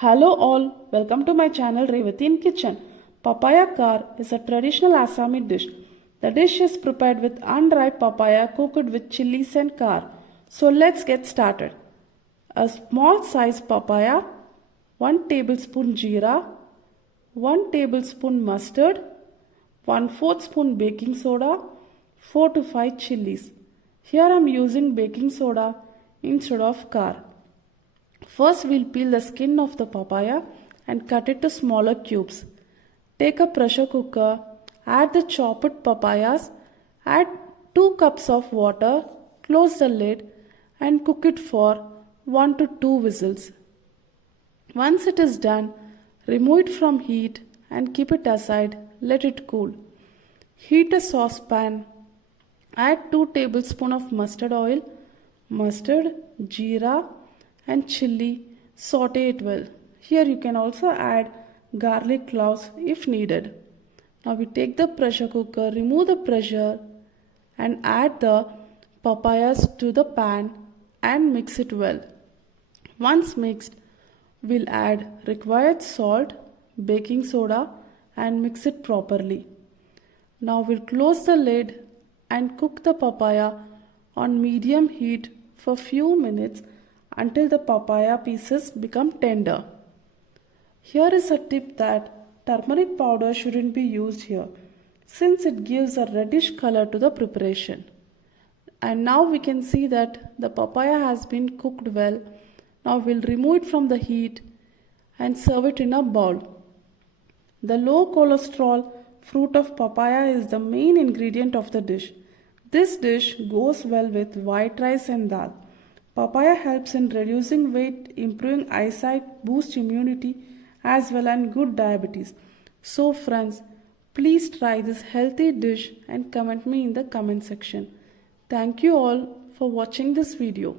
Hello all, welcome to my channel Revathi in Kitchen. Papaya Khar is a traditional Assamese dish. The dish is prepared with unripe papaya cooked with chilies and khar. So let's get started. A small size papaya, 1 tablespoon jeera, 1 tablespoon mustard, 1/4 spoon baking soda, 4 to 5 chilies. Here I am using baking soda instead of khar. First, we'll peel the skin of the papaya and cut it to smaller cubes. Take a pressure cooker, add the chopped papayas, add 2 cups of water, close the lid and cook it for 1 to 2 whistles. Once it is done, remove it from heat and keep it aside, let it cool. Heat a saucepan, add 2 tablespoons of mustard oil, mustard, jeera and chili, saute it well. Here you can also add garlic cloves if needed. Now we take the pressure cooker, remove the pressure and add the papayas to the pan and mix it well. Once mixed, we'll add required salt, baking soda and mix it properly. Now we'll close the lid and cook the papaya on medium heat for few minutes until the papaya pieces become tender. Here is a tip that turmeric powder shouldn't be used here since it gives a reddish color to the preparation. And now we can see that the papaya has been cooked well. Now we'll remove it from the heat and serve it in a bowl. The low cholesterol fruit of papaya is the main ingredient of the dish. This dish goes well with white rice and dal. Papaya helps in reducing weight, improving eyesight, boost immunity as well and good diabetes. So friends, please try this healthy dish and comment me in the comment section. Thank you all for watching this video.